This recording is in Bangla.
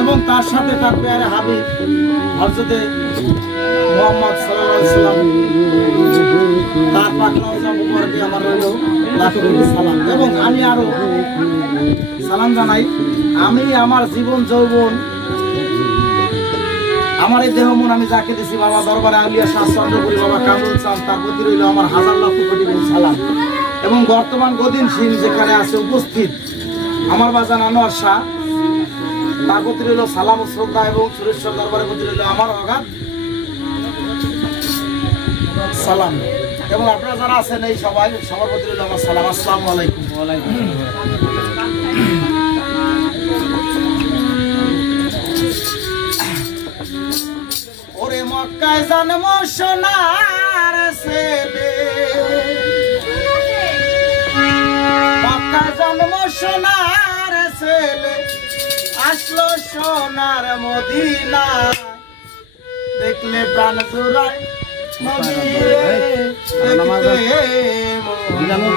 এবং তার সাথে তার প্যারে হাবিব হযরতে মুহাম্মদ সাল্লাল্লাহু আলাইহি সাল্লাম তার পাক রওজা মুবারকে আমার রইল লাখো কোটি সালাম। এবং আমি আরো সালাম জানাই। আমি আমার জীবন যৌবন আমার এই দেহ মন আমি যাকে দিছি বাবা দরবারে আউলিয়া শাহ চন্দ্রপুরী বাবা কামরুল চাঁদ, তার প্রতি রইল আমার হাজার লক্ষ কোটি সালাম। এবং বর্তমান গদিন সিং যেখানে আছে উপস্থিত আমার বাজান আনোয়ার শাহ, তার প্রতি রইল সালাম ও শ্রদ্ধা। এবং সুরেশ্বর দরবারের প্রতি রইল আমার অগাধ সালাম। এবং আপনারা যারা আছেন এই সবাই সবার প্রতি রইল আমার সালাম। আসসালামু আলাইকুম। ওরে মক্কায় জন্ম সোনার ছেলে, মক্কায় জন্ম সোনার ছেলে, আসলো সোনার মদিনা, দেখলে প্রাণ জুড়ায় নবীরে দেখতে মন।